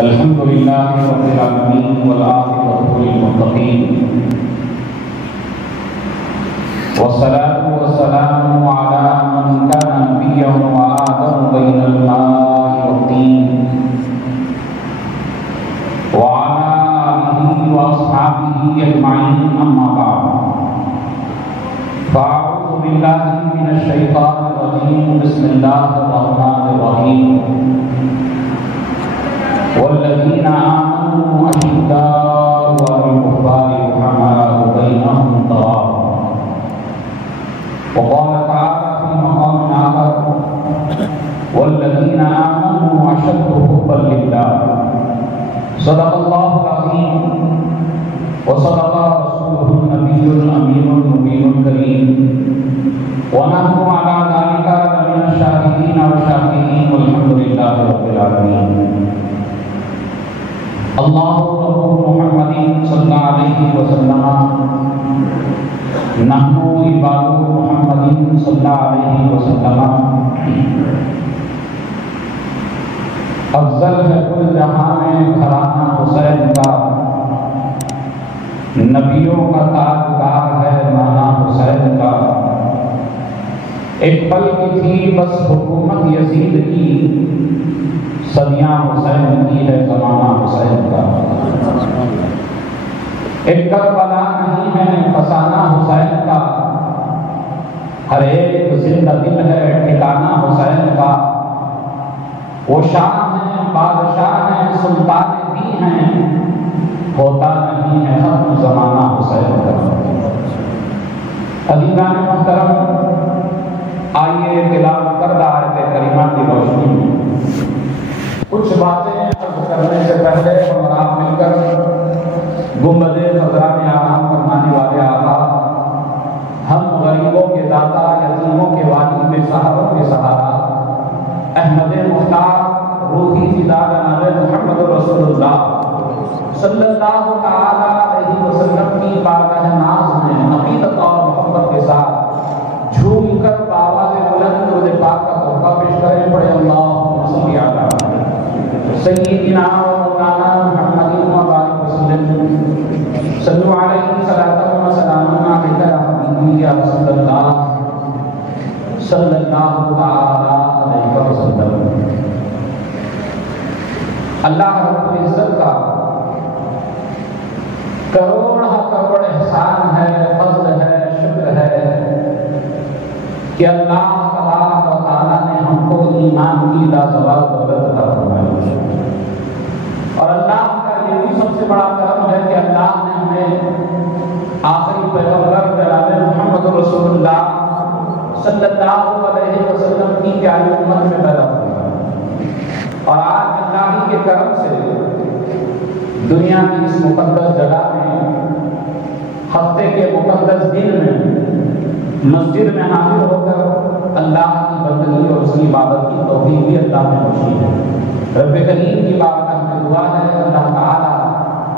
الحمد لله رب العالمين والعاقبة للمتقين والصلاة والسلام على من كان نبيا وآدم بين الماء والطين وعلى آله وأصحابه أجمعين أما بعد فأعوذ بالله من الشيطان الرجيم بسم الله الرحمن الرحيم والذين آمنوا أشداء على الكفار رحماء بينهم تراهم وقال تعالى في مقام آخر والذين آمنوا أشد حبا لله صدق الله العظيم وصدق رسوله النبي الأمين المبين الكريم ونحن على ذلك لمن الشاهدين والشاكرين والحمد لله رب العالمين. اللہ محمد صلی اللہ علیہ وسلم نحن عباد محمد صلی اللہ علیہ وسلم افضل ہے کل جہاں میں گھرانہ حسین کا نبیوں کا تاجدار ہے نانا حسین کا ایک پل کی تھی بس حکومت یزید کی صدیاں حسین کی ہے زمانہ حسین کا ایک کربلا نہیں ہے فسانہ حسین کا ہر ایک زندہ دل ہے ٹھکانہ حسین کا وہ شاہ ہیں بادشاہ ہیں سلطان بھی ہیں ہوتا نہیں ہے ختم زمانہ حسین کا. عزیزان محترم آئیے تلاوت کردہ آیت کریمہ کی روشنی میں کچھ باتیں عرض کرنے سے پہلے ہم آپ مل کر گنبد خضرا میں آرام فرمانے والے آقا ہم غریبوں کے داتا یتیموں کے والی بے سہاروں کے سہارا احمد مختار روحی فدا جناب محمد رسول اللہ صلی اللہ تعالی علیہ وسلم کی بارگاہ ناز میں عقیدت اور محبت کے ساتھ جھوم کر آواز بلند درود پاک کا تحفہ پیش کریں. پڑھے اللہم صلی علی سیدنا و مولانا محمد وبارک وسلم صلو علیہ صلاۃ و سلام علیک یا حبیبی یا رسول اللہ صلی اللہ تعالی علیہ وسلم. اللہ رب العزت کا کروڑ احسان ہے فضل ہے شکر ہے کہ اللہ تبارک و تعالی نے ہم کو ایمان کی لازوال دولت عطا فرمائی اور اللہ کا یہ بھی سب سے بڑا کرم ہے کہ اللہ نے ہمیں آخری پیغمبر جناب محمد رسول اللہ صلی اللہ علیہ وسلم کی پیاری امت میں پیدا کیا اور آج اللہ ہی کے کرم سے دنیا کی اس مقدس جگہ میں ہفتے کے مقدس دن میں مسجد میں حاضر ہو کر اللہ کی بندگی اور اس کی عبادت کی توفیق بھی اللہ میں بخشی ہے. رب کریم کی بارگاہ میں دعا ہے اللہ تعالی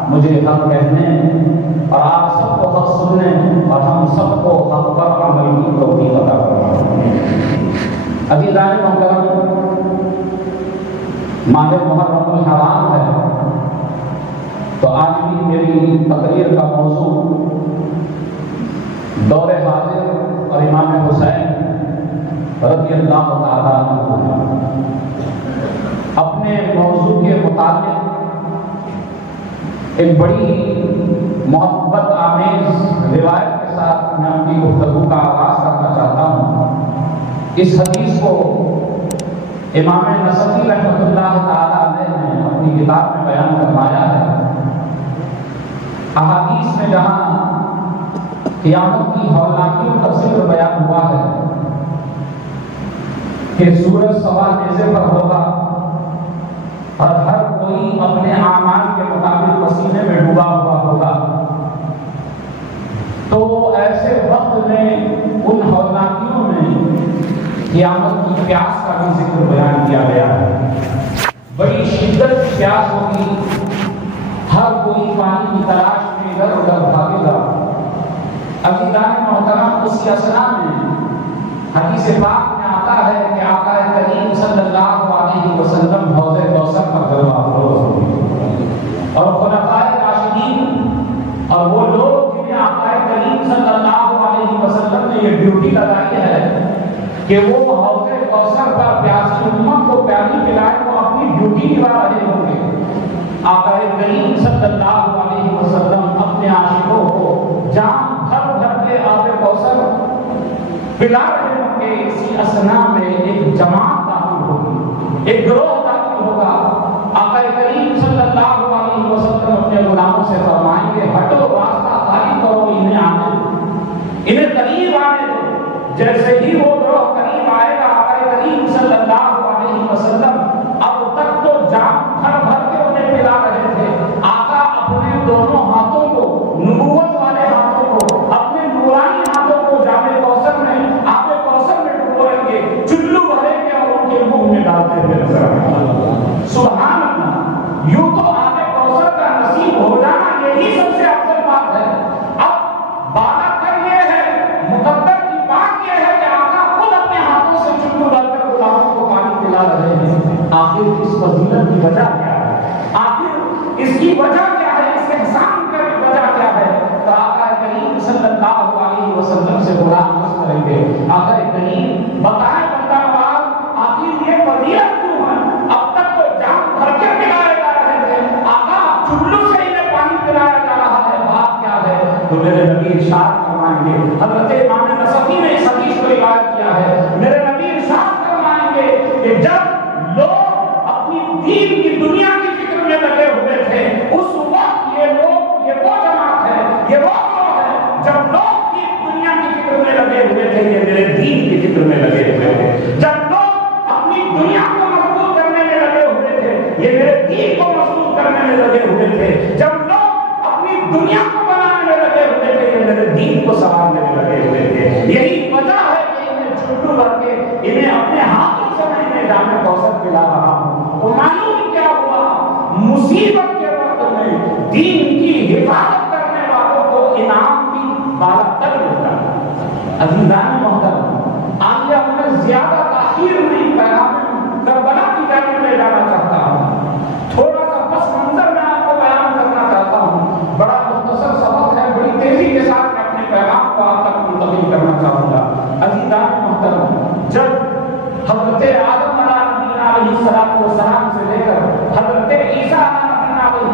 مجھے حق کہنے اور آپ سب کو حق سننے اور ہم سب کو حق پر عمل کی توفیق عطا فرمائے. عزیزان محترم ماہ محرم الحرام ہے تو آج بھی میری تقریر کا موضوع دور حاضر اور امام حسین رضی اللہ تعالیٰ عنہ اپنے موضوع کے مطابق ایک بڑی محبت آمیز روایت کے ساتھ میں اپنی گفتگو کا آغاز کرنا چاہتا ہوں. اس حدیث کو امام نسفی رحمۃ اللہ تعالیٰ علیہ نے اپنی کتاب میں بیان فرمایا ہے. احادیث میں جہاں قیامت کی ہولناکیوں کا ذکر بیان ہوا ہے کہ سورج سوا نیزے پر ہوگا اور ہر کوئی اپنے اعمال کے مطابق پسینے میں ڈوبا ہوا ہوگا تو ایسے وقت میں ان ہولناکیوں میں قیامت کی پیاس کا بھی ذکر بیان کیا گیا ہے. بڑی شدت پیاس ہوگی ہر کوئی پانی کی تلاش میں ادھر ادھر بھاگے گا. عزیزان محترم اس کے اثناء میں حدیث پاک میں آتا ہے کہ آقا کریم صلی اللہ علیہ وسلم حوض کوثر پر جلوہ افروز ہوئے. کہ وہ حوض کوثر پر پیاسی امت کو پیالی پلائے، وہ اپنی ڈیوٹی نبھا رہے ہوں گے۔ آقا کریم صلی اللہ علیہ وسلم اپنے عاشقوں کو جام بھر بھر کے آب کوثر پلا رہے ہوں گے۔ اسی اثنا میں ایک جماعت داخل ہوگی، ایک گروہ داخل ہوگا۔ آقا کریم صلی اللہ علیہ وسلم اپنے غلاموں سے فرمائیں گے ہٹو، راستہ خالی کرو، انہیں آنے دو، انہیں قریب آنے دو۔ جیسے ہی وہ گروہ قریب آئے گا، آقا کریم صلی اللہ علیہ وسلم اب تک تو جام بھر بھر کے انہیں پلا رہے تھے، آقا اپنے دونوں ہاتھوں کو، نبوت والے ہاتھوں کو، اپنے نورانی ہاتھوں کو جام کوثر میں، آب کوثر میں ڈبوئیں گے، چلو بھریں گے اور ان کے منہ میں ڈالتے ہوئے نظر آئیں گے۔ سبحان اللہ، یوں تو آب کوثر کا نصیب ہو جانا یہی سب سے افضل بات ہے۔ اب بات کر یہ ہے، مقدر کی بات یہ ہے کہ آقا خود اپنے ہاتھوں سے چلو بھر کر غلاموں کو پانی پلا رہے ہیں۔ آخر اس فضیلت کی وجہ کیا ہے؟ آخر اس کی وجہ کیا ہے؟ اس احسان کی وجہ کیا ہے؟ تو آقا کریم صلی اللہ علیہ وسلم سے غلام عرض کریں گے آقا کریم بتائیں بندہ آخر یہ فضیلت کیوں ہے؟ اب تک تو جام بھر کے پلائے جا رہے تھے، آقا چلو سے انہیں پانی پلایا جا رہا ہے، بات کیا ہے؟ تو میرے نبی ارشاد فرمائیں گے، حضرت امام نصفی نے اس حدیث کو روایت کیا ہے، میرے نبی ارشاد فرمائیں گے کہ جب لوگ اپنی دین کی دنیا کی فکر میں لگے ہوئے تھے، اس وقت یہ لوگ، یہ وہ جماعت ہے، یہ وہ لوگ ہے جب لوگ کی دنیا کی فکر میں لگے ہوئے تھے، یہ میرے دین کی فکر میں لگے ہوئے تھے۔ جب لوگ اپنی دنیا کو مضبوط کرنے میں لگے ہوئے تھے، یہ میرے دین کو مضبوط کرنے میں لگے ہوئے تھے۔ جب لوگ اپنی دنیا کو بنانے میں لگے ہوئے تھے، یہ میرے دین کو سنوارنے میں لگے ہوئے تھے۔ یہی وجہ ہے کہ انہیں چھٹو کر کے انہیں اپنے ہاتھوں سے میں انہیں جام کوثر پلا رہا ہوں۔ اور معلوم کیا ہوا؟ مصیبت کے وقت میں دین کی حفاظت کرنے والوں کو انعام بھی بالا تر ملتا ہے۔ عزیزان محترم، آئیے میں زیادہ تاخیر نہیں، پیغام کربلا کی جانب میں جانا چاہتا ہوں۔ تھوڑا سا پس منظر میں آپ کو بیان کرنا چاہتا ہوں، بڑا مختصر سبق ہے، بڑی تیزی کے ساتھ میں اپنے پیغام کو آپ تک منتقل کرنا چاہوں گا۔ عزیزان محترم، جب حضرت آدم علیہ السلام سے لے کر حضرت عیسیٰ علیہ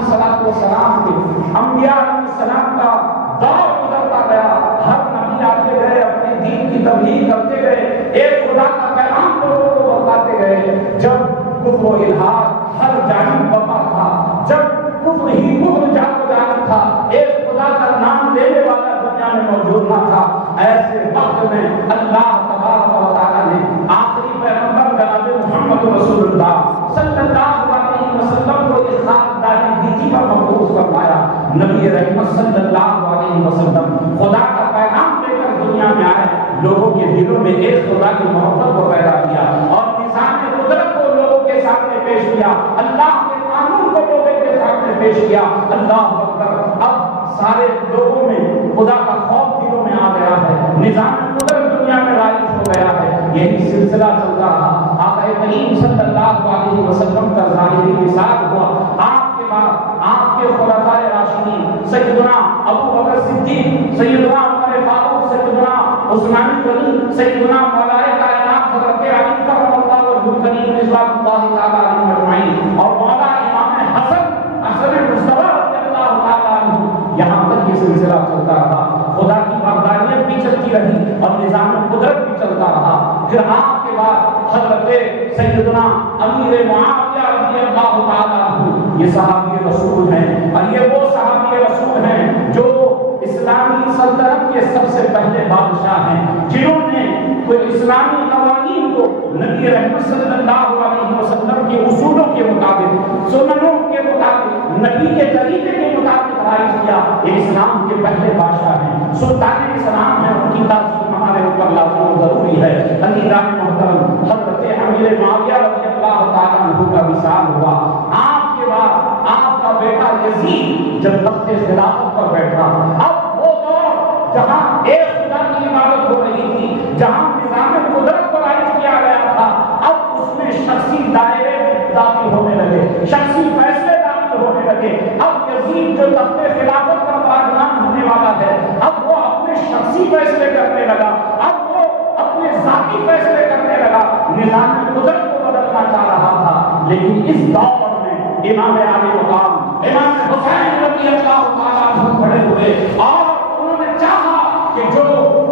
السلام کے انبیاء علیہ السلام کا دور گزرتا گیا، ہر نبی آتے گئے، اپنے دین کی تبلیغ کرتے گئے، ایک خدا کا پیغام لوگوں کو بتاتے گئے۔ جب کفر و الحاد ہر جانب بپا تھا، جب کفر ہی کفر جانب تھا، ایک خدا کا نام لینے والا دنیا میں موجود نہ تھا، ایسے وقت میں اللہ تبارک و تعالیٰ نے آخری پیغمبر جناب محمد رسول اللہ صلی اللہ علیہ وسلم کو اس خاکداری دیتی پر مبعوث فرمایا۔ نبی رحمت صلی اللہ علیہ وسلم خدا کا پیغام لے کر دنیا میں آئے، لوگوں کے دلوں میں ایک خدا کی محبت کو پیدا کیا اور نظام قدرت کو لوگوں کے سامنے پیش کیا، اللہ کے قانون کو لوگوں کے سامنے پیش کیا۔ اللہ اکبر، اب سارے لوگوں میں خدا کا خوف دلوں میں آ گیا ہے، نظام قدرت دنیا میں رائج ہو گیا ہے۔ یہی سلسلہ چل رہا، آقا کریم صلی اللہ علیہ وسلم کا ظاہری وصال ہوا۔ آپ کے بعد آپ کے خلفائے راشدین سیدنا ابو بکر صدیق، سیدنا عمر فاروق، سیدنا عثمان غنی، سیدنا مولا کائنات حضرت علی کرم اللہ وجہہ الکریم رضوان اللہ تعالی علیہ اجمعین، اور مولا امام حسن مصطفیٰ رضی اللہ تعالی عنہ، یہاں تک یہ سلسلہ چلتا رہا۔ خدا کی وحدانیت بھی چلتی رہی اور نظام قدرت بھی چلتا رہا۔ پھر آپ کے بعد حضرت سیدنا امیر معاویہ رضی اللہ تعالی عنہ، یہ صحابی رسول ہیں، اور یہ وہ صحابی رسول ہیں جو اسلامی سلطنت کے سب سے پہلے بادشاہ ہیں، جنہوں نے کوئی اسلامی قوانین کو نبی رحمت صلی اللہ علیہ وسلم کے اصولوں کے مطابق، سننوں کے مطابق، نبی کے طریقے کے مطابق رائج کیا۔ یہ اسلام کے پہلے بادشاہ ہیں، سلطان اسلام ہیں، ان کی تعظیم ہمارے اوپر لازم و ضروری ہے۔ عزیزان محترم، حضرت امیر معاویہ رضی اللہ تعالیٰ عنہ کا وصال ہوا۔ آپ کے بعد آپ کا بیٹا یزید جب تخت خلافت پر بیٹھا، اب وہ دور جہاں ایک خدا کی عبادت ہو رہی تھی، جہاں نظام قدرت کو رائج کیا گیا تھا، اب اس میں شخصی دائرے داخل ہونے لگے، شخصی فیصلے داخل ہونے لگے۔ اب یزید جو تخت خلافت پر باغبان ہونے والا ہے، اب وہ اپنے شخصی فیصلے کرنے لگا، اب وہ اپنے ذاتی فیصلے کرنے لگا، نظام قدرت کو بدلنا چاہ رہا تھا. لیکن اس دور میں امام علی مقام امام حسین رضی اللہ تعالیٰ عنہ کھڑے ہوئے اور انہوں نے چاہا کہ جو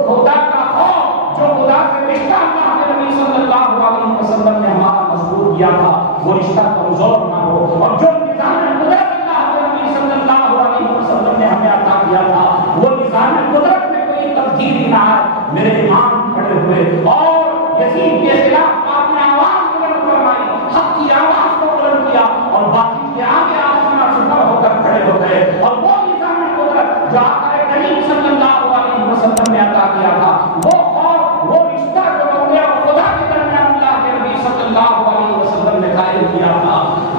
خدا کا خوف، جو خدا سے رشتہ اللہ کے نبی صلی اللہ علیہ وسلم نے ہمارا مضبوط کیا تھا، وہ رشتہ کمزور نہ ہو، اور جو نظام قدرت اللہ کے نبی صلی اللہ علیہ وسلم نے ہمیں عطا کیا تھا، وہ نظام قدرت میں کوئی تبدیلی نہ آئے. میرے امام کھڑے ہوئے اور یزید کے خلاف آپ نے آواز بلند فرمائی، حق کی آواز کو بلند کیا اور باقی کے آگے آسمان ستر ہو کر کھڑے ہو گئے. اور وہ نظام قدرت جو آقا کریم صلی اللہ علیہ وسلم نے عطا کیا تھا، وہ خوف، وہ رشتہ جو بندے اور خدا کے درمیان اللہ کے نبی صلی اللہ علیہ وسلم نے قائم کیا تھا،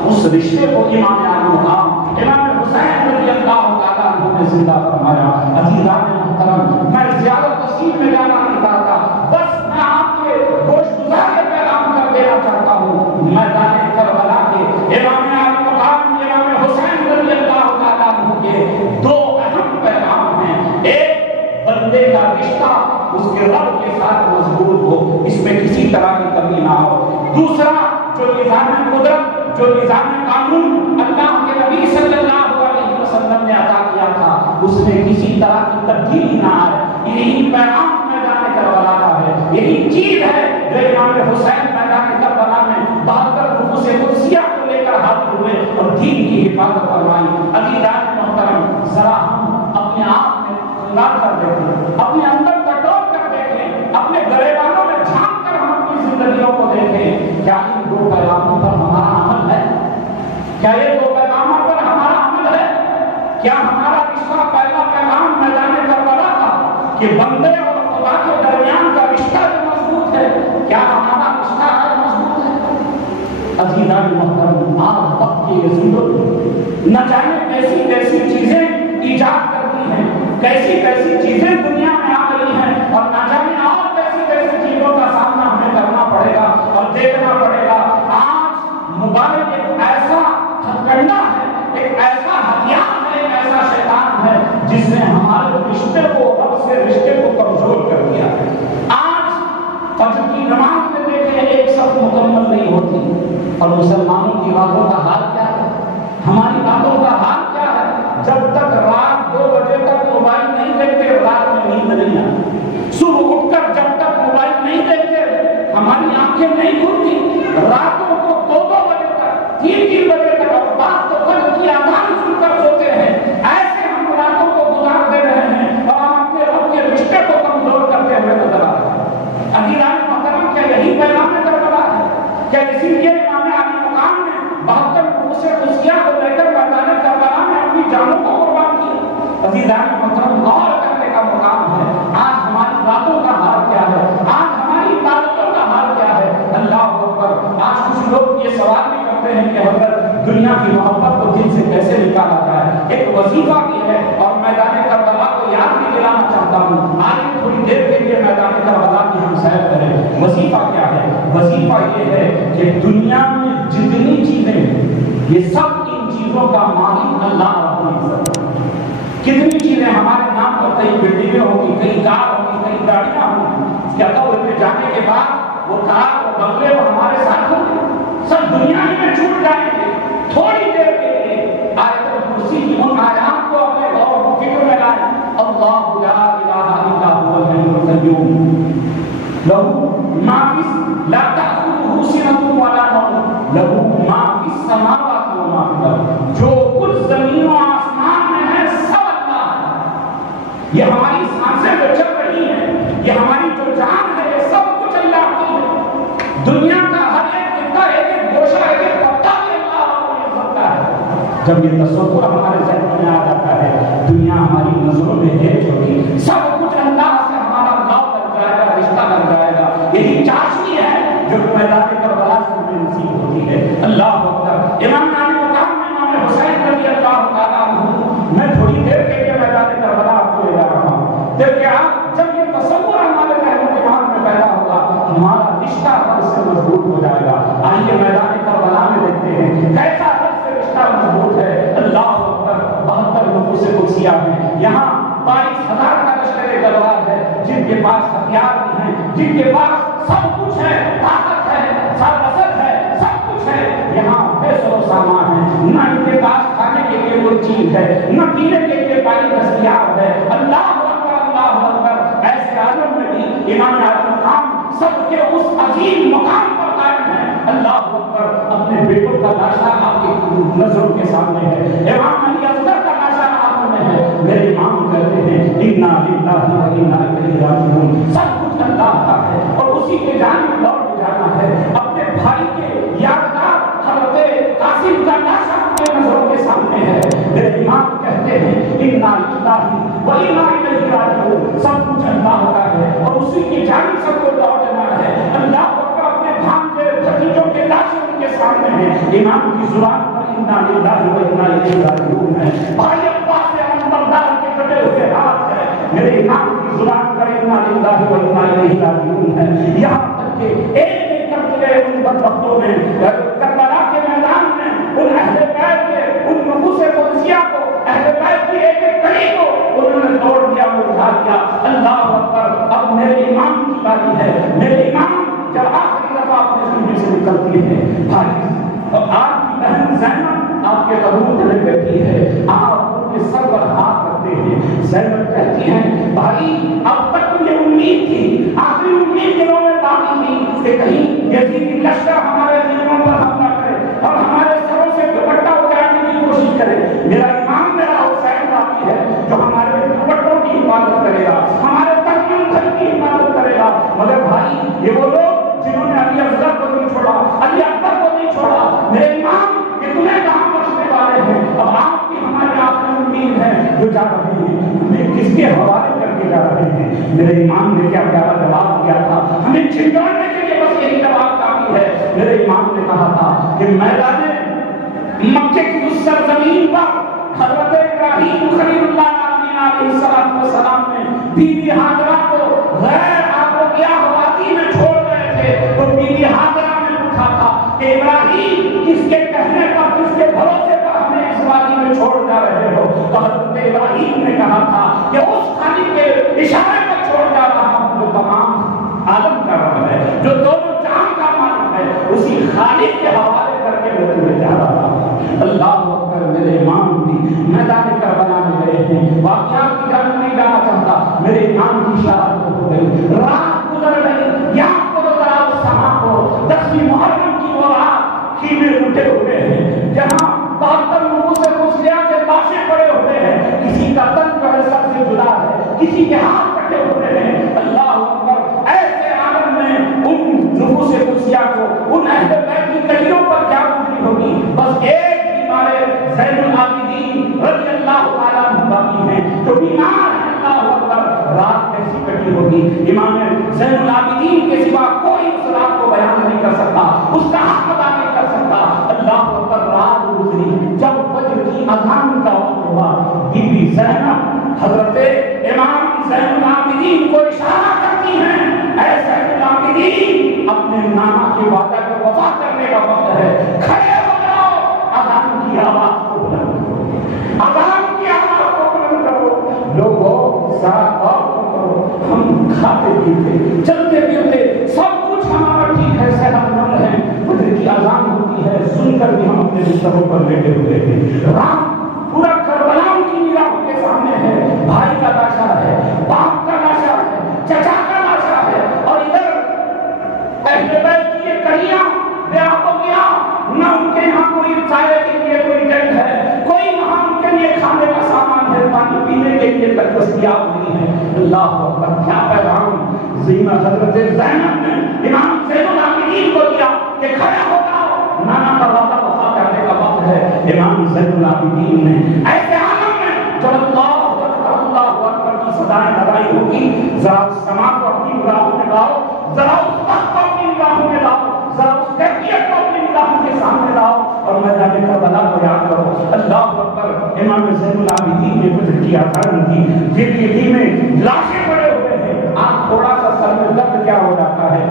اس رشتے کو امام علی مقام امام حسین رضی اللہ تعالیٰ عنہ نے زندہ فرمایا. عزیزان محترم، میں زیادہ تفصیل میں جانا نہیں چاہتا، بس میں آپ کے گوشت گزار کے پیغام کر دینا چاہتا ہوں. میدان کربلا کے امام علی مقام امام حسین رضی اللہ تعالیٰ عنہ کے دو اہم پیغام ہیں. ایک، بندے کا رشتہ اس کے رب کے ساتھ مضبوط ہو، اس میں کسی طرح کی کمی نہ ہو. دوسرا، جو نظام قدرت، جو نظام قانون اللہ کے نبی صلی اللہ علیہ وسلم نے عطا کیا تھا، اس میں کسی طرح کی تبدیلی نہ آئے. یہی پیغام میدان کربلا کا ہے، یہی چیز ہے جو امام حسین میدان کربلا میں 72 نفوس قدسیہ کو لے کر حاضر ہوئے اور دین کی حفاظت فرمائی. عزیزان محترم، ذرا ہم اپنے آپ میں خلال کر دیکھیں، اپنے اندر پٹول کر دیکھیں، اپنے گریبانوں میں جھانک کر ہم اپنی زندگیوں کو دیکھیں. کیا ان دو پیغاموں پر ہمارا عمل ہے؟ کیا یہ دو پیغاموں پر ہمارا عمل ہے؟ کیا ہمارا رشتہ پہلا پیغام میدان کربلا تھا کہ بندے اور خدا کے درمیان کا رشتہ جو مضبوط ہے، کیا ہمارا رشتہ آج مضبوط ہے؟ عزیزان محترم، آج وقت کی ضرورت نہ جانے کیسی کیسی چیزیں ایجاد کرتی ہیں، کیسی کیسی چیزیں دنیا میں آ گئی ہیں، اور نہ جانے اور کیسی کیسی چیزوں کا سامنا ہمیں کرنا پڑے گا اور دیکھنا پڑے گا. آج موبائل ایک ایسا ہتھکڑا ہے، ایک ایسا ہتھیار ہے، ایک ایسا شیطان ہے جس نے ہمارے رشتے کو، رب سے رشتے کو کمزور کر دیا. آج فجر کی نماز میں دیکھیں ایک صف مکمل نہیں ہوتی، اور مسلمانوں کی باتوں کا حال کیا ہے، ہماری باتوں کا حال کیا ہے؟ جب تک رات 2 بجے تک موبائل نہیں دیکھتے، رات میں نیند نہیں آتی. صبح اٹھ کر جب تک موبائل نہیں دیکھتے، ہماری آنکھیں نہیں کھلتی. راتوں کو 2 بجے تک، 3 بجے تک، اور بات تو فجر کی اذان سن کر سوتے ہیں. ایسے ہم راتوں کو گزار دے رہے ہیں اور ہم اپنے رب کے رشتے کو کمزور کرتے ہوئے نظر آ رہے ہیں. عزیزان محترم، کیا یہی پیغام کربلا ہے؟ کیا اسی لیے امام علی مقام نے 72 نفوس قدسیہ کو لے کر میدان کربلا میں اپنی جانوں کو قربان کیا؟ عزیزان محترم، غور کرنے کا مقام ہے. آج ہماری باتوں کا حال کیا ہے؟ آج ہماری عبادتوں کا حال کیا ہے؟ اللہ اکبر. آج کچھ لوگ یہ سوال بھی کرتے ہیں کہ حضرت دنیا کی محبت کو دل سے کیسے نکالا جائے؟ ایک وظیفہ بھی ہے اور میدان کربلا کو یاد بھی دلانا چاہتا ہوں. آج تھوڑی دیر کے لیے میدان کربلا کی ہم سیر کریں. وظیفہ کیا ہے؟ وظیفہ یہ ہے کہ دنیا میں جتنی چیزیں ہیں، یہ سب ان چیزوں کا مالک اللہ رب العزت. کتنی چیزیں ہمارے نام پر، کئی بلڈنگیں ہوگی، کئی کار ہوگی، کئی گاڑیاں ہوگی. کیا قبر میں جانے کے بعد وہ کار، وہ بنگلے وہ ہمارے ساتھ ہوں گے؟ سب دنیا ہی میں چھوٹ جائیں گے. تھوڑی دیر کے لیے آیت الکرسی کی ان آیات کو اپنے غور و فکر میں لائیں. اللہ لا الہ الا هو الحی القیوم لہ ما فی لا تأخذہ سنۃ ولا نوم لہ ما فی السماوات وما فی الارض. جو کچھ زمین و آسمان میں ہے سب اللہ ہے. یہ ہماری سانسیں جو چل رہی ہیں، یہ ہماری جو جان ہے، یہ سب کچھ اللہ کی ہے. دنیا کا ہر ایک خطہ، ایک ایک گوشہ، ایک ایک پتا بھی اللہ رب العزت کا ہے. جب یہ تصور ہمارے ذہن میں آ جاتا ہے، دنیا ہماری نظروں میں ہے چھوٹی، سب کچھ اللہ سے ہمارا ناؤ لگ جائے گا، رشتہ لگ جائے گا. یہی چاشنی ہے جو میدان کربلا سے ہمیں نصیب ہوتی ہے. اللہ اکبر. امام علی مقام میں امام حسین رضی اللہ تعالیٰ عنہ، میں تھوڑی دیر کے لیے میدان کربلا آپ کو لے جا رہا ہوں. دیکھیں آپ، جب یہ تصور ہمارے ذہن و دماغ میں پیدا ہوگا، ہمارا رشتہ رب سے مضبوط ہو جائے گا. آئیے میدان کربلا میں دیکھتے ہیں کیسا رب سے رشتہ مضبوط ہے. اللہ اکبر. 72 نفوس قدسیہ ہیں. یہاں 22,000 کا لشکر بے تلوار ہے، جن کے پاس ہتھیار بھی ہیں، جن کے پاس سب کچھ ہے، طاقت ہے، سربسر ہے، سب کچھ ہے، یہاں پیسہ و سامان ہے، نہ ان کے پاس کھانے کے لیے کوئی چیز ہے، نہ پینے کے لیے پانی دستیاب ہے۔ اللہ اکبر، اللہ اکبر۔ ایسے عالم میں بھی امام اعظم خان سب کے اس عظیم مقام پر قائم ہے۔ اللہ اکبر۔ اپنے بیٹوں کا لاشا آپ کی نظروں کے سامنے ہے، امام علی اصغر کا لاشا آپ میں ہے۔ میرے امام کہتے ہیں انا للہ و انا الیہ راجعون، سب کچھ اللہ کا ہے اور اسی کے جانب لوٹ جانا ہے۔ اپنے بھائی کے یادگار حضرت قاسم کا لاشا اپنے نظروں کے سامنے ہے۔ میرے امام کہتے ہیں انا للہ و انا الیہ راجعون، سب کچھ اللہ کا ہے اور اسی کی جانب سب کو لوٹنا ہے۔ اللہ اکبر۔ اپنے بھانجے بھتیجوں کے لاشیں ان کے سامنے ہیں، امام کی زبان پر انا للہ و انا الیہ راجعون ہے۔ بھائی عباس سے نمبردار کے کٹے ہوئے ہاتھ ہے، میرے امام کی زبان پر انا للہ و انا الیہ راجعون ہے۔ یہاں تک کہ ایک ایک کرتے ہوئے ان بدبختوں نے کربلا کے میدان میں ان اہل بیت کے ان نفوس قدسیہ کو، اہل بیت کی ایک ایک کڑی کو انہوں نے توڑ دیا، اٹھا دیا۔ اللہ اکبر۔ اب میرے امام کی باری ہے۔ میرے امام جب آخری دفعہ اپنے سینے سے نکلتی ہے، بھائی اور آپ کی بہن زینب آپ کے قدموں میں بیٹھی ہے، آپ ان کے سر پر ہاتھ رکھتے ہیں۔ زینب کہتی ہیں بھائی اب تک مجھے امید تھی، آخری امید دلوں میں باقی تھی کہ کہیں یزیدی لشکر ہمارے دلوں پر حملہ کرے اور ہمارے سروں سے دوپٹہ اتارنے کی کوشش کرے۔ میرا امام میرا حسین باقی ہے جو ہمارے دوپٹوں کی حفاظت کرے گا، ہمارے تن من کی حفاظت کرے گا۔ مگر بھائی یہ وہ لوگ جنہوں نے علی اصغر کو نہیں چھوڑا، علی اکبر کو نہیں چھوڑا، میرے امام یہ تمہیں کہاں بخشنے والے ہیں؟ اب آپ کی ہماری آخری امید ہے جو جا رہے ہیں، ہمیں کس کے حوالے کر کے جا رہے ہیں؟ میرے امام نے کیا پیارا جواب دیا تھا، ہمیں چھنڈوانے کے لیے بس یہی جواب کافی ہے۔ میرے امام نے کہا تھا کہ میدان مکے کی اس سرزمین پر حضرت ابراہیم خلیل اللہ علیہ السلام نے بی بی ہاجرہ کو غیر آبادیہ وادی میں چھوڑ گئے تھے، تو بی بی ہاجرہ نے پوچھا تھا کہ ابراہیم کس کے کہنے پر، کس کے بھروسے پر ہمیں اس وادی میں چھوڑ جا رہے ہو؟ تو حضرت ابراہیم نے کہا تھا کہ اس خالق کے اشارے پر چھوڑ جا رہا ہوں جو تمام عالم کا رب ہے، جو دونوں جہان کا مالک ہے، اسی خالق کے حوالے کر کے میں تمہیں جا رہا ہوں۔ اللہ اکبر۔ میرے امام بھی میدان کربلا میں گئے ہیں، واقعات کی جانب نہیں جانا چاہتا، میرے امام کی شہادت ہو گئی، رات گزر گئی، یہاں پر سما کو 10ویں محرم کی وہ رات خیمے ٹوٹے ہوئے ہیں، جہاں 72 لوگوں سے مسلیا کے لاشیں پڑے ہوئے ہیں، کسی کا تن جو ہے سب سے جدا ہے، کسی کے ہاتھ کٹے ہوئے ہیں۔ اللہ اکبر۔ ایسے عالم میں ان نفوس قدسیہ کو، ان اہل بیت کی کلیوں پر کیا گزری ہوگی؟ بس ایک بیمار زین العابدین رضی اللہ تعالیٰ عنہ باقی ہیں، جو بیمار ہیں۔ اللہ اکبر۔ رات کیسی کٹی ہوگی؟ امام زین العابدین کے سوا کوئی اس رات کو بیان نہیں کر سکتا، اس کا حق ادا نہیں کر سکتا۔ اللہ اکبر۔ رات گزری، جب فجر کی اذان کا وقت ہوا، بی بی زینب حضرت امام زین العابدین کو اشارہ کرتی ہیں، اے زین العابدین اپنے نانا کے وعدہ کو وفا کرنے کا وقت ہے، کھڑے ہو جاؤ، اذان کی آواز کو بلند کرو، اذان کی آواز کو بلند کرو۔ لوگوں ساتھ اور کرو، ہم کھاتے پیتے چلتے پھرتے سب کچھ ہمارا ٹھیک ہے، صحت مند ہے، فجر کی اذان ہوتی ہے، سن کر بھی ہم اپنے بستروں پر لیٹے ہوئے ہیں۔ رات پورا کربلا ان کی نگاہوں کے سامنے ہے، بھائی کا لاشا ہے، باپ کا لاشا ہے، چچا کا لاشا ہے، اور ادھر اہل بیت کی یہ کڑیاں بے آب و گیا، نہ ان کے یہاں کوئی سایہ کے لیے کوئی ٹینٹ ہے، کوئی وہاں ان کے لیے کھانے کا سامان ہے، پانی پینے کے لیے تک دستیاب نہیں ہے۔ اللہ اکبر۔ کیا پیغام زینب حضرت زینب نے امام زین العابدین کو دیا کہ کھڑے ہو جاؤ، نانا کا وعدہ وفا کرنے کا وقت ہے۔ امام زین العابدین نے ایسے عالم میں جب اللہ اکبر کی صدائیں لگائی ہوگی، ذرا سما کو اپنی نگاہوں میں لاؤ، ذرا اس وقت کو اپنی نگاہوں میں لاؤ، ذرا اس کیفیت کو اپنی نگاہوں کے سامنے لاؤ اور میدان کربلا کو یاد کرو۔ اللہ اکبر۔ امام زین العابدین نے فجر کی اذان دی، دل میں لاشیں پڑے ہوئے ہیں، آج تھوڑا سا سر میں درد کیا ہو جاتا ہے،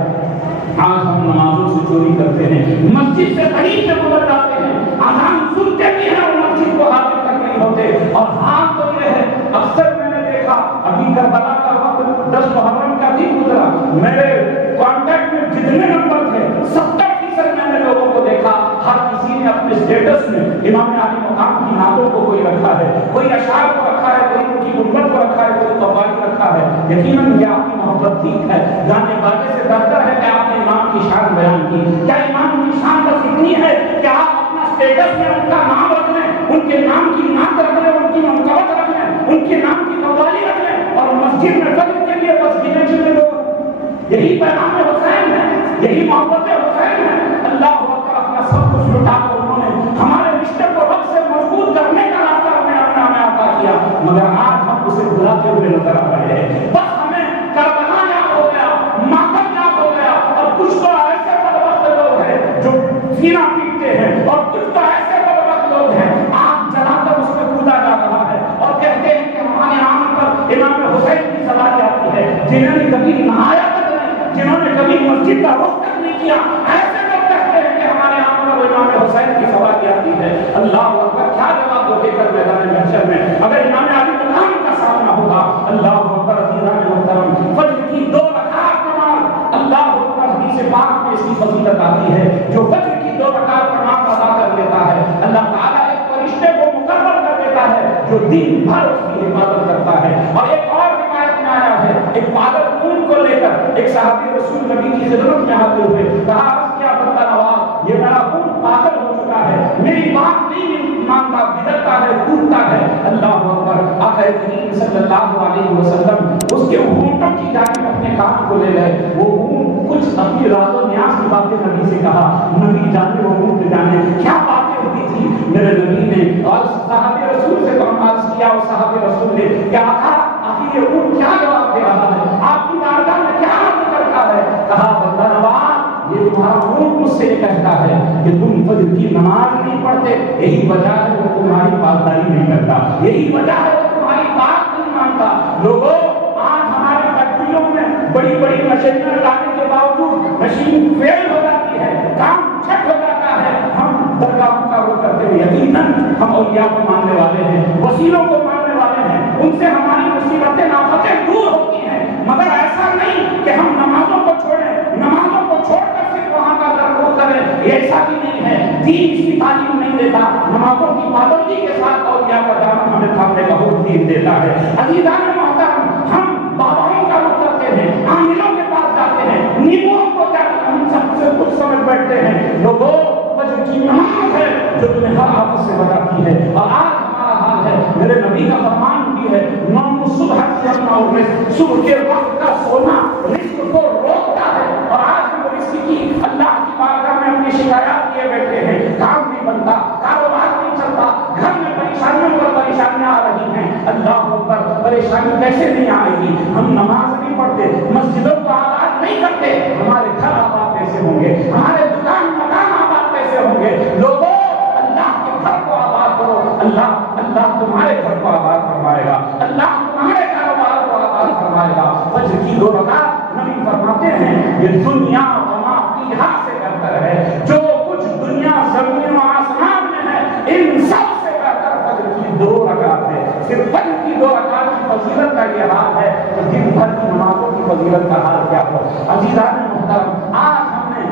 آج ہم نمازوں سے چوری کرتے ہیں، مسجد سے قریب سے گزر جاتے ہیں، اذان سنتے بھی ہیں اور مسجد کو حاضر تک نہیں ہوتے، اور حال تو یہ ہے اکثر میں نے دیکھا ابھی کربلا کا میرے کانٹیکٹ میں جتنے نمبر تھے 70% میں نے لوگوں کو دیکھا، ہر کسی نے اپنے اسٹیٹس میں امام علی مقام کی نعتوں کو کوئی رکھا ہے، کوئی اشعار کو رکھا ہے، کوئی ان کی غربت کو رکھا ہے، کوئی قوالی رکھا ہے۔ یقیناً یہ آپ کی محبت ٹھیک ہے، گانے باجے سے بہتر ہے کہ آپ نے امام کی شان بیان کی۔ کیا امام کی شان بس اتنی ہے کہ آپ اپنا اسٹیٹس میں ان کا نام رکھ لیں، ان کے نام کی نعت رکھ لیں، ان کی منقبت رکھ لیں، ان کے نام کی قوالی رکھ لیں اور مسجد میں فجر کے لیے بس گنے چنے لوگ؟ یہی پیغام حسین ہے، یہی محبت حسین ہے۔ اللہ اکبر، اپنا سب کچھ لٹا کر انہوں نے ہمارے رشتے کو رب سے مضبوط کرنے کا راستہ ہمیں اپنا میں عطا کیا، مگر آج ہم اسے بھلاتے ہوئے نظر آ رہے ہیں۔ بس ہمیں کربلا یاد ہو گیا، ماتم یاد ہو گیا، اور کچھ تو ایسے بدبخت لوگ ہیں جو سینہ پیٹتے ہیں، اور کچھ تو ایسے بدبخت لوگ ہیں آگ جلا کر اس میں کودا جا رہا ہے اور کہتے ہیں کہ ہمارے عام پر امام حسین کی سواری آتی ہے، جنہوں نے کبھی نہایا تک نہیں، جنہوں نے کبھی مسجد کا رخ تک نہیں کیا، ایسے لوگ کہتے ہیں کہ ہمارے عام پر امام حسین کی سواری آتی ہے۔ اللہ اکبر، کیا جواب دو کر میدان محشر میں اگر امام علی مقام کا سامنا ہوگا؟ اللہ اکبر، عزیزان محترم، فجر کی 2 رکعت نماز، اللہ اکبر، حدیث پاک میں اس کی فضیلت آتی ہے، جو فجر کی 2 رکعت نماز ادا کر لیتا ہے اللہ تعالیٰ ایک فرشتے کو مقرر کر دیتا ہے جو دن بھر اس کی حفاظت کرتا ہے۔ اور ایک اور روایت میں آیا ہے، ایک پاگل اونٹ کو لے کر ایک صحابی رسول نبی کی خدمت میں حاضر ہوئے، کہا کیا بندہ نواز، یہ میرا اونٹ پاگل ہو چکا ہے، میری بات نہیں مانتا، بگڑتا ہے، کودتا ہے۔ اللہ اکبر، آقا کریم صلی اللہ علیہ وسلم اس کے اونٹوں کی جانب اپنے کان کو لے گئے، وہ اونٹ کچھ اپنی راز و نیاز کی باتیں نبی سے کہا، نبی جانے وہ اونٹ جانے کیا باتیں ہوتی تھی میرے نبی نے، اور صحابہ رسول سے عرض کیا، اور صحابہ رسول نے کہ آقا آخر یہ اونٹ کیا جواب دے رہا ہے، آپ کی بارگاہ میں کیا عرض کرتا ہے؟ کہا بندہ نواز، یہ تمہارا اونٹ مجھ سے کہتا ہے کہ تم فجر کی نماز نہیں پڑھتے، یہی وجہ ہے وہ تمہاری پاسداری نہیں کرتا، یہی وجہ ہے وہ تمہاری بات نہیں مانتا۔ لوگوں، آج ہماری فیکٹریوں میں بڑی بڑی مشینیں لگانے کے باوجود مشین فیل ہو جاتی ہے، کام چھٹ ہو جاتا ہے، ہم درگاہوں کا وہ کرتے ہیں۔ یقیناً ہم اولیاء کو ماننے والے ہیں، وسیلوں کو ماننے والے ہیں، ان سے ہماری مصیبتیں آفتیں دور ہوتی ہیں، مگر ایسا نہیں کہ ہم نمازوں کو چھوڑیں، نمازوں کو چھوڑ کر صرف وہاں کا درگور کریں، یہ ایسا بھی نہیں ہے۔ دین اس کی تعلیم نہیں دیتا، نمازوں کی پابندی کے ساتھ اولیاء کا دامن ہمیں تھامنے کا حکم دین دیتا ہے۔ عزیزان محترم، ہم باباؤں کا رخ کرتے ہیں، عاملوں کے پاس جاتے ہیں، نیموں کو کیا ہم سب سے کچھ سمجھ بیٹھتے ہیں۔ لوگوں، فجر کی نماز ہے جو تمہیں ہر آفت سے بچاتی ہے، اور آج ہمارا حال ہے، میرے نبی کا فرمان بھی ہے، نوم صبح سے اپنا صبح کے وقت کا سونا رزق کو روکتا ہے، اور آج ہم رزق کی اللہ کی بارگاہ میں اپنی شکایات کیے بیٹھے ہیں، کام نہیں بنتا، کاروبار نہیں چلتا، گھر میں پریشانیوں پر پریشانیاں آ رہی ہیں۔ اللہ اکبر، پریشانی کیسے نہیں آئے گی؟ ہم نماز نہیں پڑھتے، مسجدوں کو آباد نہیں کرتے، ہمارے گھر آباد کیسے ہوں گے؟ ہمارے دکان مکان آباد کیسے ہوں گے؟ لوگوں، اللہ کے گھر کو آباد کرو، اللہ تمہارے گھر کو آباد فرمائے گا، اللہ تمہارے کاروبار کو آباد فرمائے گا۔ فجر کی 2 رکعت نبی فرماتے ہیں یہ دنیا و ما فیہا سے بہتر ہے، جو کچھ دنیا زمین و آسمان میں ہے ان سب سے بہتر فجر کی 2 رکعت ہے۔ صرف فجر کی 2 رکعت کی فضیلت کا یہ حال ہے تو دن بھر کی نمازوں کی فضیلت کا حال کیا ہو؟ عزیزان محترم، آج ہم نے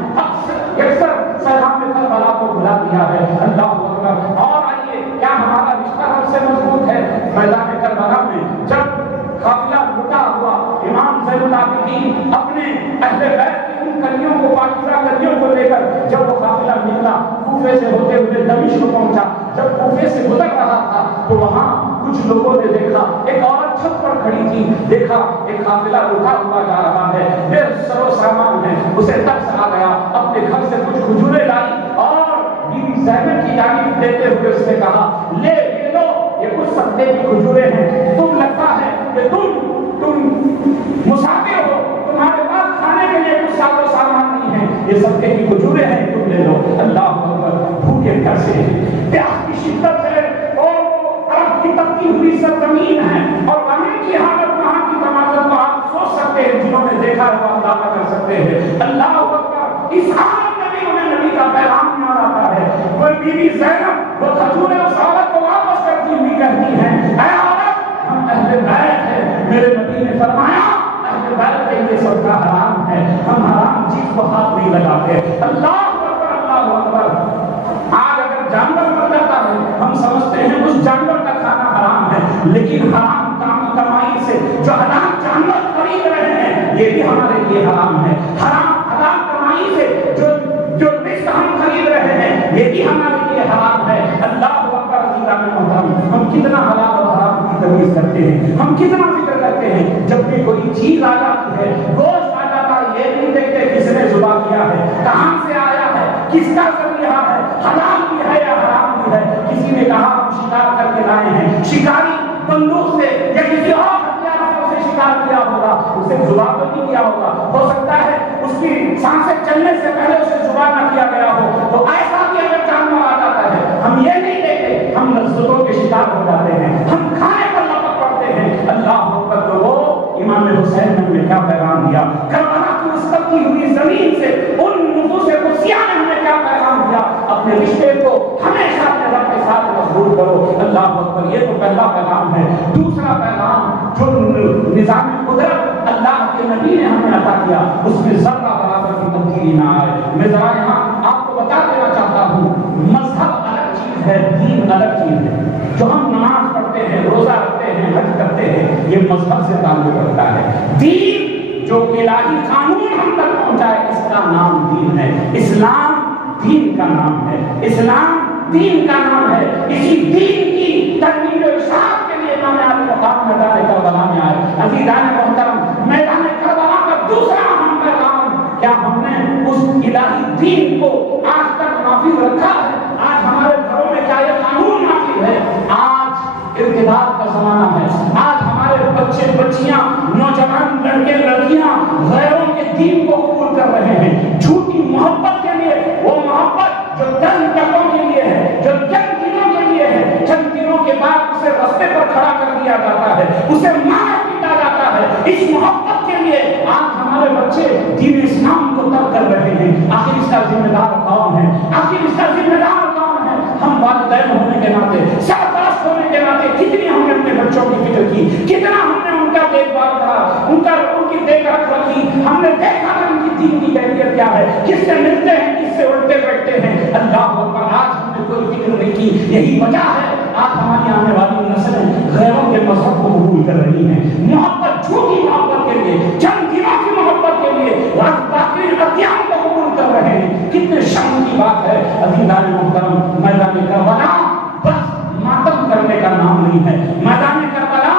اکثر سلام کربلا کو بھلا دیا ہے۔ اللہ اکبر، اور آئیے، کیا ہمارا رشتہ رب سے مضبوط ہے؟ میدان کربلا میں جب قافلہ لٹا ہوا، امام زین العابدین اپنے اہل بیت کی ان کلیوں کو، پاکیزہ کلیوں کو لے کر جب وہ قافلہ نکلا، کوفے سے ہوتے ہوئے دمشق پہنچا، جب کوفے سے گزر رہا تھا تو وہاں کچھ لوگوں نے دیکھا ایک عورت چھت پر کھڑی تھی، دیکھا ایک قافلہ لٹا ہوا جا رہا ہے، بے سر و سامان ہے، اسے ترس آ گیا، اپنے گھر سے کچھ کھجوریں لائی اور بیوی زینب کی جانب دیتے ہوئے اس نے کہا، لے لو، یہ کچھ سبزے کی کھجوریں ہیں، تم لگتا ہے کہ تم مسافر ہو، تمہارے پاس کھانے کے لیے کچھ ساز و سامان نہیں ہے، یہ سبزے کی کھجوریں ہیں، تم لے لو۔ اللہ اکبر، بھوکے پیاسے پیاس کی شدت ہے، اور عرب کی تپتی ہوئی سرزمین ہے، اور وہاں کی حالت، وہاں کی تماشا کو آپ سوچ سکتے ہیں، جنہوں نے دیکھا ہے وہ اندازہ کر سکتے ہیں۔ اللہ اکبر، اس حالت میں بھی انہیں نبی کا پیغام یاد آتا ہے۔ کوئی بیوی زینب وہ کھجوریں اس عورت کو واپس کرتی ہوئی کہتی ہیں، اے عورت، ہم اہل بیت ہیں، میرے نبی نے فرمایا اہل بیت کے لیے صدقہ حرام کو ہاتھ نہیں لگاتے. اللہ اکبر اللہ اکبر. آج اگر جانور مر جاتا ہے ہم سمجھتے ہیں اس جانور کا کھانا حرام ہے, لیکن حرام کام کمائی سے جو حلال جانور خرید رہے ہیں یہ بھی ہمارے لیے حرام ہے. حلال کمائی سے جو رزق ہم خرید رہے ہیں یہ بھی ہمارے لیے حرام ہے. اللہ اکبر عزیزان محترم, ہم کتنا حلال اور حرام کی تمیز کرتے ہیں, ہم کتنا فکر کرتے ہیں. جب بھی کوئی چیز آ جاتی ہے, گوشت آ جاتا ہے, یہ نہیں دیکھتے کس نے ذبح کیا ہے, کہاں سے آیا ہے, کس کا ذریعہ ہے, حلال بھی ہے یا حرام بھی ہے. کسی نے کہا ہم شکار کر کے لائے ہیں, شکاری بندوق سے یا کسی اور ہتھیار سے شکار کیا ہوگا, اسے ذبح تو نہیں کیا ہوگا. ہو سکتا ہے اس کی سانسیں چلنے سے پہلے اسے ذبح نہ کیا گیا ہو. تو ایسا بھی اگر جانور آ جاتا ہے ہم یہ نہیں دیکھتے, ہم لذتوں کے شکار ہو جاتے ہیں, ہم کھانے پر لپٹ پڑتے ہیں. اللہ اکبر. لوگوں, امام حسین نے ہمیں کیا پیغام دیا, کربلا کی اس تپتی ہوئی زمین سے ان نفوس قدسیہ نے ہمیں کیا پیغام دیا, اپنے رشتے کو ہمیشہ اپنے رب کے ساتھ مضبوط کرو. اللہ اکبر. یہ تو پہلا پیغام ہے. دوسرا پیغام جو نظام قدرت اللہ کے نبی نے ہمیں عطا کیا اس میں ذرہ برابر کی تبدیلی نہ آئے. میں ذرا یہاں آپ کو بتا دینا چاہتا ہوں, مذہب الگ چیز ہے, دین الگ چیز ہے. جو ہم نماز پڑھتے ہیں, روزہ رکھتے ہیں, حج کرتے ہیں, یہ مذہب سے تعلق رکھتا ہے. دین جو الہی قانون ہم تک پہنچائے اس کا نام دین ہے. اسلام دین کا نام ہے, اسلام دین کا نام ہے. اسی دین کی تکمیل و اشاعت کے لیے امام علی مقام میدان کربلا میں آئے. عزیزان محترم, میدان کربلا کا دوسرا اہم پیغام, کیا ہم نے اس الہی دین کو آج تک نافذ رکھا ہے؟ آج ہمارے گھروں میں کیا یہ قانون نافذ ہے؟ آج ارتداد کا زمانہ ہے. آج ہمارے بچے بچیاں, نوجوان لڑکے لڑکیاں غیروں کے دین کو قبول کر رہے ہیں. جھوٹی محبت کے لیے, وہ محبت جو چند ٹکوں کے لیے ہے, جو چند دنوں کے لیے ہے, چند دنوں کے بعد اسے رستے پر کھڑا کر دیا جاتا ہے, اسے مار پیٹا جاتا ہے. اس محبت کے لیے آج ہمارے بچے دین اسلام کو ترک کر رہے ہیں. آخر اس کا ذمہ دار کون ہے؟ آخر اس کا ذمہ دار کون ہے؟ ہم والدین ہونے کے ناطے, سرپرست ہونے کے ناطے کتنی ہم نے اپنے بچوں کی فکر کی, کتنا ہم نے ان کا دیکھ بھال کرا, ان کی دیکھ رکھ رکھی. ہم نے دیکھا کہ ان کی دین کی کیفیت کیا ہے, کس سے ملتے ہیں, کس سے الٹے بیٹھتے ہیں. اللہ اکبر. آج ہم نے کوئی فکر نہیں کی. یہی وجہ ہے آج ہماری آنے والی نسلیں غیروں کے مذہب کو قبول کر رہی ہیں. محبت, جھوٹی محبت کے لیے, چند دنوں کی محبت کے لیے باقی ادیان کو قبول کر رہے ہیں. کتنے شرم کی بات ہے. عزیزان محترم, میدان کربلا بس ماتم کرنے کا نام نہیں ہے. میدان کربلا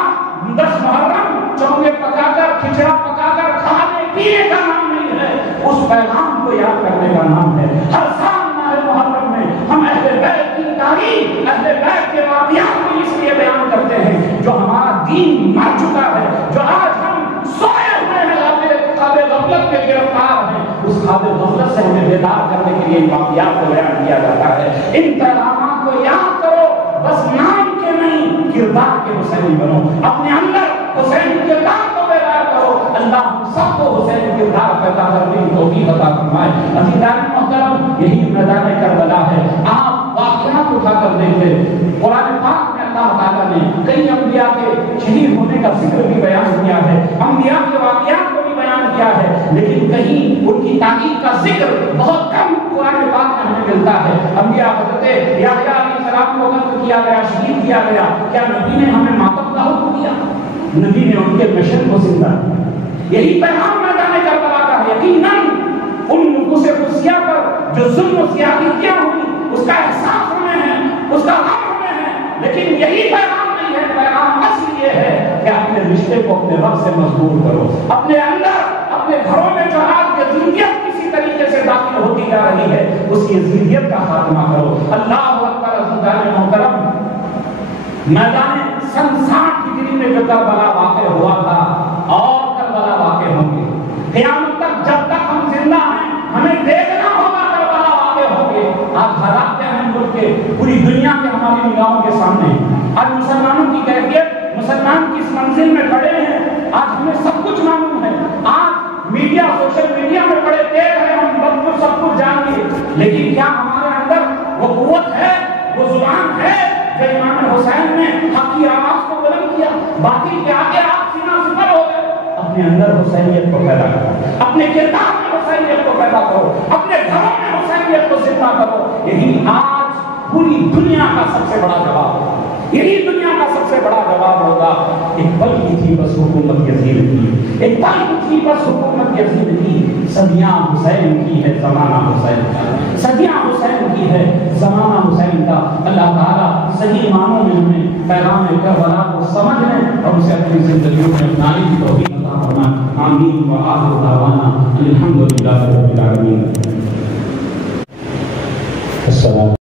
10 محرم چونگے پکا کر, کھچڑا پکا کر کھانے پینے کا نام نہیں ہے. اس پیغام کو یاد کرنے کا نام ہے. ہر سال ماہ محرم میں ہم اہل بیت کی تاریخ, اہل بیت کے واقعات کو اس لیے بیان کرتے ہیں جو ہمارا دین مر چکا ہے, جو آج ہم سوئے ہوئے ہیں, خواب غفلت میں گرفتار ہیں. اس خواب غفلت سے ہمیں بیدار کرنے کے لیے ان واقعات کو بیان کیا جاتا ہے. ان پیغامات کو یاد کرو, بس نام کے نہیں کردار کے حسینی بنو. اپنے اندر حسین کردار کو بیدار کرو. اللہ ہم سب کو حسین کردار پیدا کرنے کی توفیق عطا فرمائے. عزیزان محترم, یہی میدان کربلا ہے. آپ واقعات اٹھا کر دیکھیں. قرآن پاک میں اللہ تعالیٰ نے کئی انبیاء کے شہید ہونے کا ذکر بھی بیان کیا ہے, انبیاء کے واقعات کو بھی بیان کیا ہے, لیکن کہیں ان کی تاریخ کا ذکر بہت کم قرآن پاک میں ہمیں ملتا ہے. انبیاء حضرت یحییٰ علیہ السلام کو قتل کیا گیا, شہید کیا گیا. کیا نبی نے ہمیں ماتم کا حکم دیا؟ نبی نے ان کے مشن کو زندہ کیا. یہی پیغام میدان کربلا کا ہے. یقیناً ان نفوس قدسیہ پر جو ظلم و زیادتیاں ہوئی اس کا احساس ہمیں ہے, اس کا غم ہمیں ہے, لیکن یہی پیغام نہیں ہے. پیغام اصل یہ ہے کہ اپنے رشتے کو اپنے رب سے مضبوط کرو. اپنے اندر, اپنے گھروں میں جو آج یزیدیت کسی طریقے سے داخل ہوتی جا رہی ہے اس یزیدیت کا خاتمہ کرو. اللہ اکبر. عزیزان محترم, میدان سن 60 ہجری میں جو کربلا واقع ہوا تھا اور کربلا واقع ہوں گے قیامت تک, جب تک ہم زندہ ہیں ہمیں دیکھنا ہوگا کربلا واقع ہوں گے. آج حالات کیا ہیں ملک کے, پوری دنیا کے ہماری نگاہوں کے سامنے. آج مسلمانوں کی کیفیت, مسلمان کس منزل میں کھڑے ہیں آج ہمیں سب کچھ معلوم ہے. آج میڈیا, سوشل میڈیا میں بڑے تیز ہیں, ہم سب کچھ جان گے, لیکن کیا ہمارے اندر وہ قوت ہے, وہ زبان ہے کہ امام حسین نے حق کی آواز کو بلند کیا, باقی کے آگے آپ سینہ سپر ہو گئے؟ اپنے اندر حسینیت کو پیدا کرو, اپنے کردار میں حسینیت کو پیدا کرو، اپنے گھروں میں حسینیت کو زندہ کرو. یہی آج پوری دنیا کا سب سے بڑا جواب ہوگا. یہی دنیا کا سب سے بڑا جواب ہوگا. ایک پل کی تھی بس حکومت یزید کی، ایک پل کی تھی بس حکومت یزید کی. صدیاں حسین کی ہے زمانہ حسین کا، صدیاں حسین کی ہے زمانہ حسین کا. اللہ تعالیٰ صحیح معنوں میں ہمیں پیغام کربلا کو سمجھنے اور اسے اپنی زندگیوں میں اپنانے کی توفیق عطا فرمائے. آمین و آخر دعوانا الحمدللہ رب العالمین. السلام